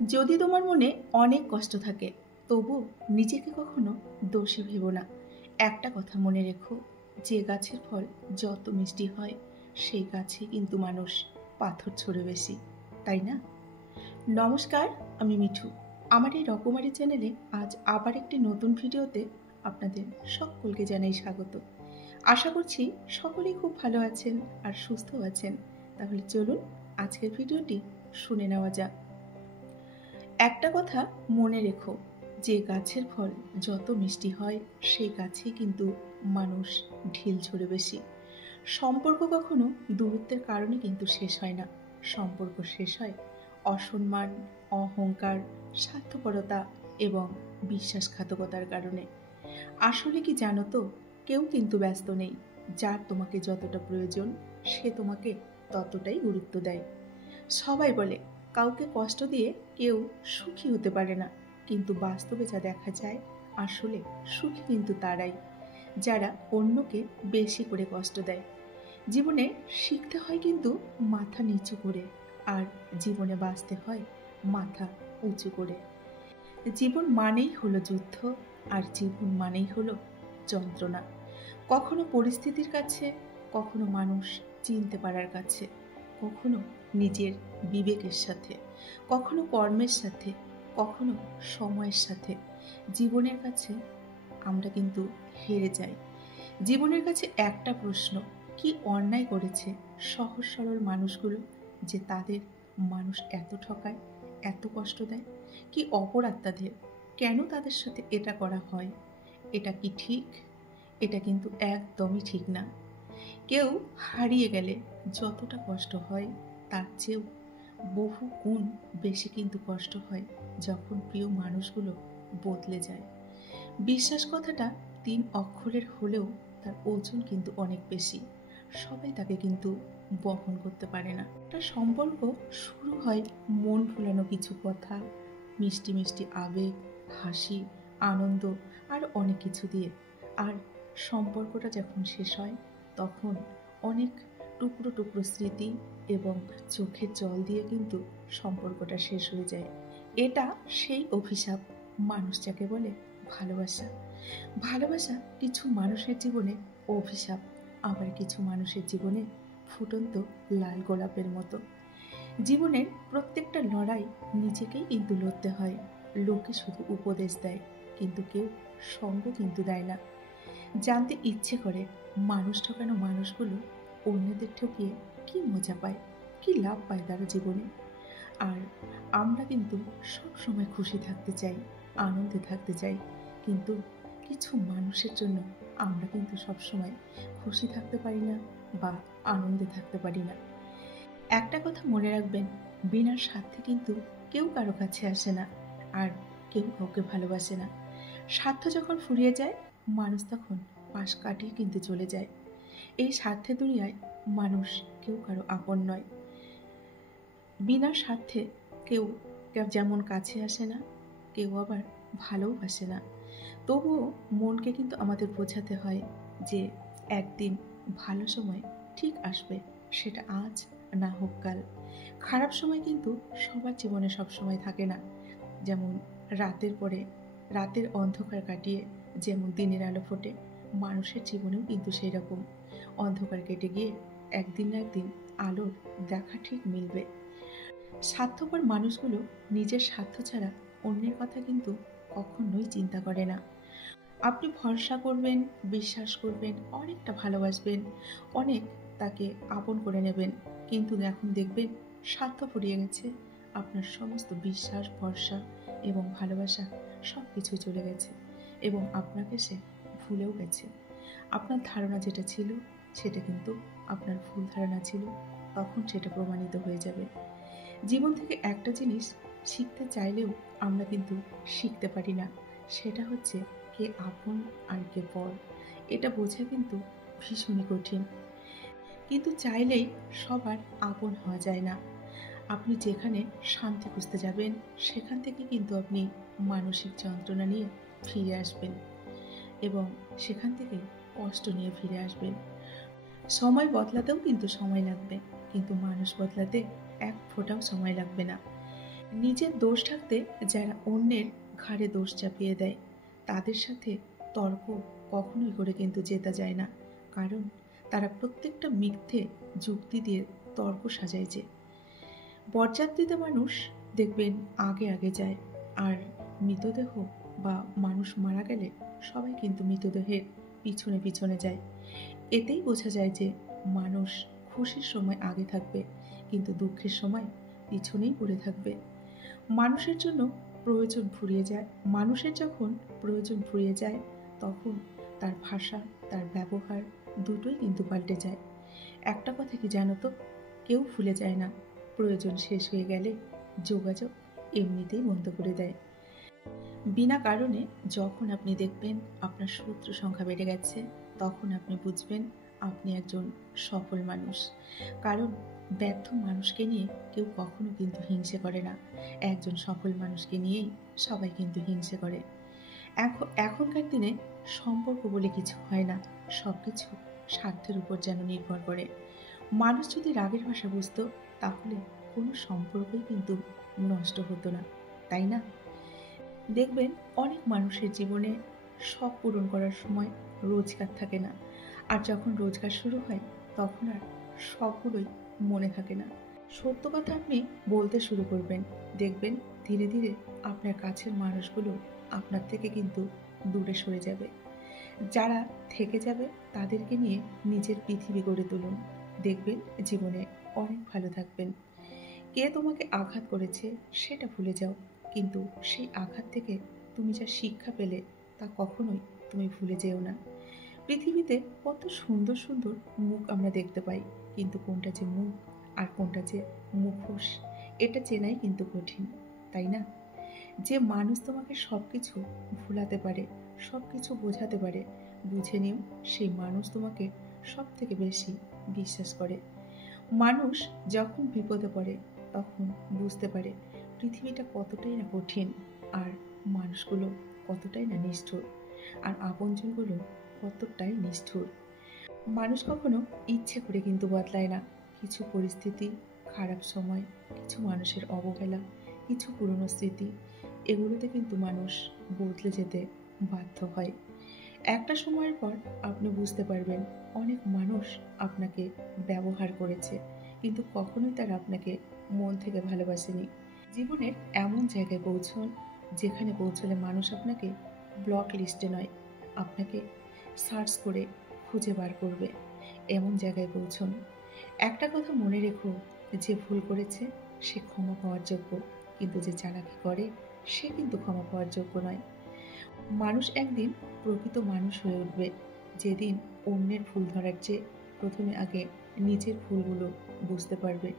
যদি তোমার মনে অনেক কষ্ট থাকে, তবু নিজেকে কখনো দোষী ভেবো না। একটা কথা মনে রেখো, যে গাছের ফল যত মিষ্টি হয়, সেই গাছে কিন্তু মানুষ পাথর ছোড়ে বেশি, তাই না? নমস্কার, আমি মিঠু। আমার এই রকমারি চ্যানেলে আজ আবার একটি নতুন ভিডিওতে আপনাদের সকলকে জানাই স্বাগত। আশা করছি সকলেই খুব ভালো আছেন আর সুস্থ আছেন। তাহলে চলুন আজকের ভিডিওটি শুনে নেওয়া যাক। একটা কথা মনে রেখো, যে গাছের ফল যত মিষ্টি হয়, সেই গাছেই কিন্তু মানুষ ঢিল ছুঁড়ে বেশি। সম্পর্ক কখনো দূরত্বের কারণে কিন্তু শেষ হয় না। সম্পর্ক শেষ হয় অসম্মান, অহংকার, স্বার্থপরতা এবং বিশ্বাসঘাতকতার কারণে। আসলে কি জানো তো, কেউ কিন্তু ব্যস্ত নেই। যার তোমাকে যতটা প্রয়োজন, সে তোমাকে ততটাই গুরুত্ব দেয়। সবাই বলে কাউকে কষ্ট দিয়ে কেউ সুখী হতে পারে না, কিন্তু বাস্তবে যা দেখা যায়, আসলে সুখী কিন্তু তারাই যারা অন্যকে বেশি করে কষ্ট দেয়। জীবনে শিখতে হয় কিন্তু মাথা নিচু করে, আর জীবনে বাঁচতে হয় মাথা উঁচু করে। জীবন মানেই হলো যুদ্ধ, আর জীবন মানেই হলো যন্ত্রণা। কখনো পরিস্থিতির কাছে, কখনো মানুষ চিনতে পারার কাছে, কখনো নিজের বিবেকের সাথে, কখনো কর্মের সাথে, কখনো সময়ের সাথে। জীবনের কাছে আমরা কিন্তু হেরে যাই। জীবনের কাছে একটা প্রশ্ন, কি অন্যায় করেছে সহজ সরল মানুষগুলো, যে তাদের মানুষ এত ঠকায়, এত কষ্ট দেয়? কি অপরাধ তাদের? কেন তাদের সাথে এটা করা হয়? এটা কি ঠিক? এটা কিন্তু একদমই ঠিক না। কেউ হারিয়ে গেলে যতটা কষ্ট হয়, তার চেয়েও বহু গুণ বেশি কিন্তু কষ্ট হয় যখন প্রিয় মানুষগুলো বদলে যায়। বিশ্বাস কথাটা 3 অক্ষরের হলেও তার ওজন কিন্তু অনেক বেশি। সবাই তাকে কিন্তু বহন করতে পারে না। একটা সম্পর্ক শুরু হয় মন ভোলানো কিছু কথা, মিষ্টি মিষ্টি আবেগ, হাসি, আনন্দ আর অনেক কিছু দিয়ে। আর সম্পর্কটা যখন শেষ হয়, তখন অনেক টুকরো টুকরো স্মৃতি এবং চোখের জল দিয়ে কিন্তু সম্পর্কটা শেষ হয়ে যায়। এটা সেই অভিশাপ, মানুষ যাকে বলে ভালোবাসা। ভালোবাসা কিছু মানুষের জীবনে অভিশাপ, আবার কিছু মানুষের জীবনে ফুটন্ত লাল গোলাপের মতো। জীবনের প্রত্যেকটা লড়াই নিজেকেই কিন্তু লড়তে হয়। লোকে শুধু উপদেশ দেয়, কিন্তু কেউ সঙ্গ কিন্তু দেয় না। জানতে ইচ্ছে করে, মানুষ ঠকানো মানুষগুলো অন্যদের ঠকিয়ে কি মজা পায়, কি লাভ পায় তারা জীবনে। আর আমরা কিন্তু সব সময় খুশি থাকতে চাই, আনন্দে থাকতে চাই, কিন্তু কিছু মানুষের জন্য আমরা কিন্তু সবসময় খুশি থাকতে পারি না বা আনন্দে থাকতে পারি না। একটা কথা মনে রাখবেন, বিনা স্বার্থে কিন্তু কেউ কারো কাছে আসে না, আর কেউ কাউকে ভালোবাসে না। স্বার্থ যখন ফুরিয়ে যায়, মানুষ তখন পাশ কাটিয়ে কিন্তু চলে যায়। এই স্বার্থের দুনিয়ায় মানুষ কেউ কারো আপন নয়। বিনা স্বার্থে কেউ যেমন কাছে আসে না, কেউ আবার ভালোবাসে না। তবুও মনকে কিন্তু আমাদের বোঝাতে হয় যে একদিন ভালো সময় ঠিক আসবে, সেটা আজ না হোক কাল। খারাপ সময় কিন্তু সবার জীবনে সব সময় থাকে না। যেমন রাতের পরে রাতের অন্ধকার কাটিয়ে যেমন দিনের আলো ফোটে, মানুষের জীবনেও কিন্তু সেই রকম অন্ধকার কেটে গিয়ে একদিন না একদিন আলোর দেখা ঠিক মিলবে। স্বার্থপর মানুষগুলো নিজের স্বার্থ ছাড়া অন্যের কথা কিন্তু কখনোই চিন্তা করে না। আপনি ভরসা করবেন, বিশ্বাস করবেন, অনেকটা ভালোবাসবেন, অনেক তাকে আপন করে নেবেন, কিন্তু এখন দেখবেন স্বার্থ ফুরিয়ে গেছে, আপনার সমস্ত বিশ্বাস, ভরসা এবং ভালোবাসা সব কিছু চলে গেছে, এবং আপনাকে সে ভুলেও গেছে। আপনার ধারণা যেটা ছিল, সেটা কিন্তু আপনার ভুল ধারণা ছিল, তখন সেটা প্রমাণিত হয়ে যাবে। জীবন থেকে একটা জিনিস শিখতে চাইলেও আমরা কিন্তু শিখতে পারি না, সেটা হচ্ছে কে আপন আর কে পর। এটা বোঝা কিন্তু ভীষণই কঠিন, কিন্তু চাইলেই সবার আপন হওয়া যায় না। আপনি যেখানে শান্তি খুঁজতে যাবেন, সেখান থেকে কিন্তু আপনি মানসিক যন্ত্রণা নিয়ে ফিরে আসবেন, এবং সেখান থেকে কষ্ট নিয়ে ফিরে আসবেন। সময় বদলাতেও কিন্তু সময় লাগবে, কিন্তু মানুষ বদলাতে এক ফোঁটাও সময় লাগবে না। নিজের দোষ ঢাকতে যারা অন্যের ঘাড়ে দোষ চাপিয়ে দেয়, তাদের সাথে তর্ক কখনোই করে কিন্তু জেতা যায় না। কারণ তারা প্রত্যেকটা মিথ্যে যুক্তি দিয়ে তর্ক সাজায় যে। বরযাত্রীতে মানুষ দেখবেন আগে আগে যায়, আর মৃতদেহ বা মানুষ মারা গেলে সবাই কিন্তু মৃতদেহের পিছনে পিছনে যায়। এতেই বোঝা যায় যে মানুষ খুশির সময় আগে থাকবে, কিন্তু দুঃখের সময় পিছনেই পড়ে থাকবে। মানুষের জন্য প্রয়োজন ফুরিয়ে যায় মানুষের যখন প্রয়োজন ফুরিয়ে যায়, তখন তার ভাষা, তার ব্যবহার দুটোই কিন্তু পাল্টে যায়। একটা কথা কি জানো তো, কেউ ভুলে যায় না, প্রয়োজন শেষ হয়ে গেলে যোগাযোগ এমনিতেই বন্ধ করে দেয়। বিনা কারণে যখন আপনি দেখবেন আপনার শত্রু সংখ্যা বেড়ে গেছে, তখন আপনি বুঝবেন আপনি একজন সফল মানুষ। কারণ ব্যর্থ মানুষকে নিয়ে কেউ কখনো কিন্তু হিংসে করে না, একজন সফল মানুষকে নিয়েই সবাই কিন্তু হিংসে করে। এখনকার দিনে সম্পর্ক বলে কিছু হয় না, সব কিছু স্বার্থের উপর যেন নির্ভর করে। মানুষ যদি রাগের ভাষা বুঝতো, তাহলে কোনো সম্পর্কই কিন্তু নষ্ট হতো না, তাই না? দেখবেন অনেক মানুষের জীবনে শখ পূরণ করার সময় রোজগার থাকে না, আর যখন রোজগার শুরু হয় তখন আর শখগুলোই মনে থাকে না। সত্য কথা আপনি বলতে শুরু করবেন, দেখবেন ধীরে ধীরে আপনার কাছের মানুষগুলো আপনার থেকে কিন্তু দূরে সরে যাবে। যারা থেকে যাবে তাদেরকে নিয়ে নিজের পৃথিবী গড়ে তুলুন, দেখবেন জীবনে অনেক ভালো থাকবেন। কে তোমাকে আঘাত করেছে সেটা ভুলে যাও, কিন্তু সেই আঘাত থেকে তুমি যা শিক্ষা পেলে তা কখনোই তুমি ভুলে যেও না। পৃথিবীতে কত সুন্দর সুন্দর মুখ আমরা দেখতে পাই, কিন্তু কোনটা যে মুখ আর কোনটা যে মুখোশ, এটা চেনাই কিন্তু কঠিন, তাই না? যে মানুষ তোমাকে সব কিছু ভুলাতে পারে, সব কিছু বোঝাতে পারে, বুঝে নিও সেই মানুষ তোমাকে সব থেকে বেশি বিশ্বাস করে। মানুষ যখন বিপদে পড়ে তখন বুঝতে পারে পৃথিবীটা কতটাই না কঠিন, আর মানুষগুলো কতটাই না নিষ্ঠুর, আর আপনজনগুলো কতটাই নিষ্ঠুর। মানুষ কখনো ইচ্ছে করে কিন্তু বদলায় না। কিছু পরিস্থিতি, খারাপ সময়, কিছু মানুষের অবহেলা, কিছু পুরনো স্মৃতি, এগুলোতে কিন্তু মানুষ বদলে যেতে বাধ্য হয়। একটা সময়ের পর আপনি বুঝতে পারবেন অনেক মানুষ আপনাকে ব্যবহার করেছে, কিন্তু কখনোই তারা আপনাকে মন থেকে ভালোবাসেনি। জীবনের এমন জায়গায় পৌঁছন যেখানে পৌঁছলে মানুষ আপনাকে ব্লক লিস্টে নয়, আপনাকে সার্চ করে খুঁজে বার করবে, এমন জায়গায় পৌঁছন। একটা কথা মনে রেখো, যে ভুল করেছে সে ক্ষমা পাওয়ার যোগ্য, কিন্তু যে চালাকি করে সে কিন্তু ক্ষমা পাওয়ার যোগ্য নয়। মানুষ একদিন প্রকৃত মানুষ হয়ে উঠবে, যেদিন অন্যের ভুল ধরার চেয়ে প্রথমে আগে নিজের ভুলগুলো বুঝতে পারবে।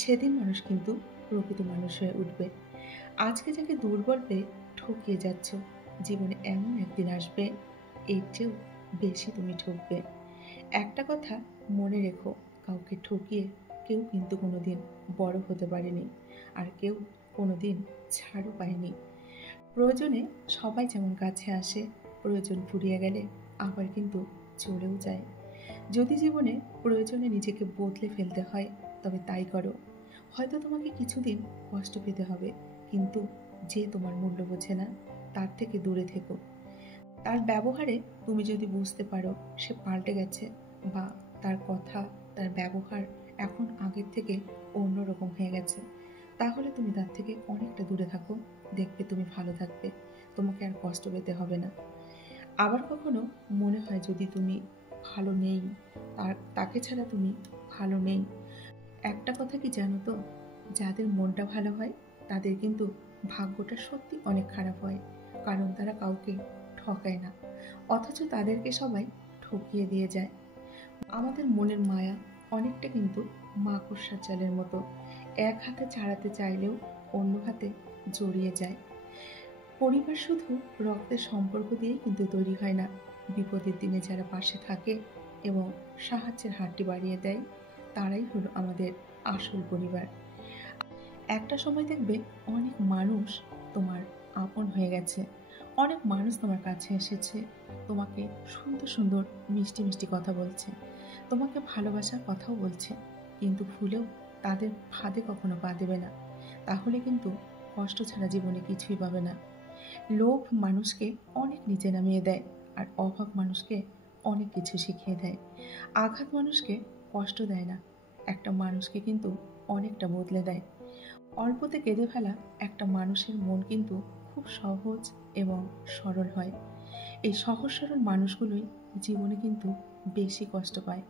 সেদিন মানুষ কিন্তু প্রকৃত মানুষ হয়ে উঠবে। আজকে যাকে দুর্বল পেয়ে ঠকিয়ে যাচ্ছ, জীবনে এমন একদিন আসবে এর চেয়েও বেশি তুমি ঠকবে। একটা কথা মনে রেখো, কাউকে ঠকিয়ে কেউ কিন্তু কোনোদিন বড় হতে পারেনি, আর কেউ কোনোদিন ছাড়ও পায়নি। প্রয়োজনে সবাই যেমন কাছে আসে, প্রয়োজন ফুরিয়ে গেলে আবার কিন্তু চলেও যায়। যদি জীবনে প্রয়োজনে নিজেকে বদলে ফেলতে হয় তবে তাই করো। হয়তো তোমাকে কিছুদিন কষ্ট পেতে হবে, কিন্তু যে তোমার মূল্য বোঝে না তার থেকে দূরে থেকো। তার ব্যবহারে তুমি যদি বুঝতে পারো সে পাল্টে গেছে, বা তার কথা, তার ব্যবহার এখন আগের থেকে অন্যরকম হয়ে গেছে, তাহলে তুমি তার থেকে অনেকটা দূরে থাকো, দেখবে তুমি ভালো থাকবে, তোমাকে আর কষ্ট পেতে হবে না। আবার কখনো মনে হয় যদি তুমি ভালো নেই, তাকে ছাড়া তুমি ভালো নেই, একটা কথা কি জানো তো, যাদের মনটা ভালো হয় তাদের কিন্তু ভাগ্যটা সত্যি অনেক খারাপ হয়, কারণ তারা কাউকে ঠকায় না, অথচ তাদেরকে সবাই ঠকিয়ে দিয়ে যায়। আমাদের মনের মায়া অনেকটা কিন্তু মাকড়সার জালের মতো, এক হাতে ছাড়াতে চাইলেও অন্য হাতে জড়িয়ে যায়। পরিবার শুধু রক্তের সম্পর্ক দিয়েই কিন্তু তৈরি হয় না, বিপদের দিনে যারা পাশে থাকে এবং সাহায্যের হাতটি বাড়িয়ে দেয়, তারাই হলো আমাদের আসল পরিবার। একটা সময় দেখবে অনেক মানুষ তোমার আপন হয়ে গেছে, অনেক মানুষ তোমার কাছে এসেছে, তোমাকে সুন্দর সুন্দর মিষ্টি মিষ্টি কথা বলছে, তোমাকে ভালোবাসার কথাও বলছে, কিন্তু ভুলেও তাদের ফাঁদে কখনো পা দেবে না। তাহলে কিন্তু কষ্ট ছাড়া জীবনে কিছুই পাবে না। লোভ মানুষকে অনেক নিচে নামিয়ে দেয়, আর অভাব মানুষকে অনেক কিছু শিখিয়ে দেয়। আঘাত মানুষকে কষ্ট দেয় না, একটা মানুষকে কিন্তু অনেকটা বদলে দেয়। অল্পতে কেঁদে ফেলা একটা মানুষের মন কিন্তু খুব সহজ এবং সরল হয়। এই সহজ সরল মানুষগুলোই জীবনে কিন্তু বেশি কষ্ট পায়।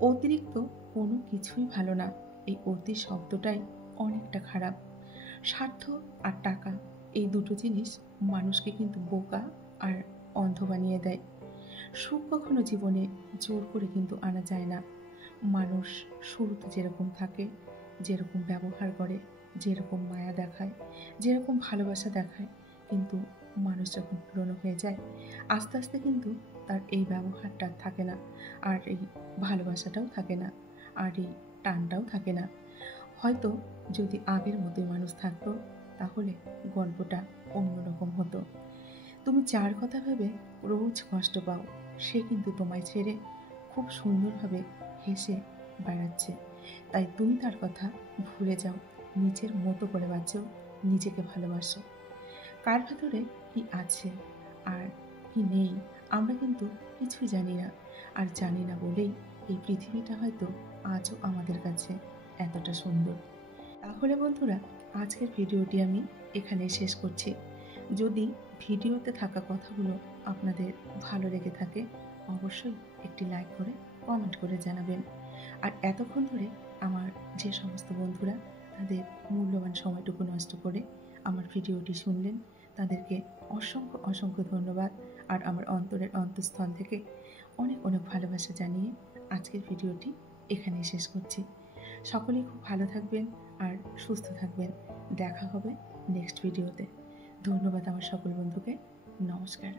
অতিরিক্ত কোনো কিছুই ভালো না, এই অতি শব্দটাই অনেকটা খারাপ। স্বার্থ আর টাকা, এই দুটো জিনিস মানুষকে কিন্তু বোকা আর অন্ধ বানিয়ে দেয়। সুখ কখনো জীবনে জোর করে কিন্তু আনা যায় না। মানুষ শুরুতে যেরকম থাকে, যেরকম ব্যবহার করে, যেরকম মায়া দেখায়, যেরকম ভালোবাসা দেখায়, কিন্তু মানুষ যখন পুরনো হয়ে যায়, আস্তে আস্তে কিন্তু তার এই ব্যবহারটা থাকে না, আর এই ভালোবাসাটাও থাকে না, আর এই টানটাও থাকে না। হয়তো যদি আগের মতোই মানুষ থাকতো, তাহলে গল্পটা অন্যরকম হতো। তুমি যার কথা ভেবে রোজ কষ্ট পাও, সে কিন্তু তোমায় ছেড়ে খুব সুন্দরভাবে হেসে বেড়াচ্ছে। তাই তুমি তার কথা ভুলে যাও, নিজের মতো করে বাঁচো, নিজেকে ভালোবাসো। কার ভেতরে কি আছে আর কি নেই আমরা কিন্তু কিছুই জানি না, আর জানি না বলেই এই পৃথিবীটা হয়তো আজও আমাদের কাছে এতটা সুন্দর। তাহলে বন্ধুরা, আজকের ভিডিওটি আমি এখানেই শেষ করছি। যদি ভিডিওতে থাকা কথাগুলো আপনাদের ভালো লেগে থাকে, অবশ্যই একটি লাইক করে কমেন্ট করে জানাবেন। আর এতক্ষণ ধরে আমার যে সমস্ত বন্ধুরা তাদের মূল্যবান সময়টুকু নষ্ট করে আমার ভিডিওটি শুনলেন, তাদেরকে অসংখ্য অসংখ্য ধন্যবাদ। আর আমার অন্তরের অন্তঃস্থল থেকে অনেক অনেক ভালোবাসা জানিয়ে আজকের ভিডিওটি এখানেই শেষ করছি। সকলেই খুব ভালো থাকবেন আর সুস্থ থাকবেন। দেখা হবে নেক্সট ভিডিওতে। ধন্যবাদ আমার সকল বন্ধুকে। নমস্কার।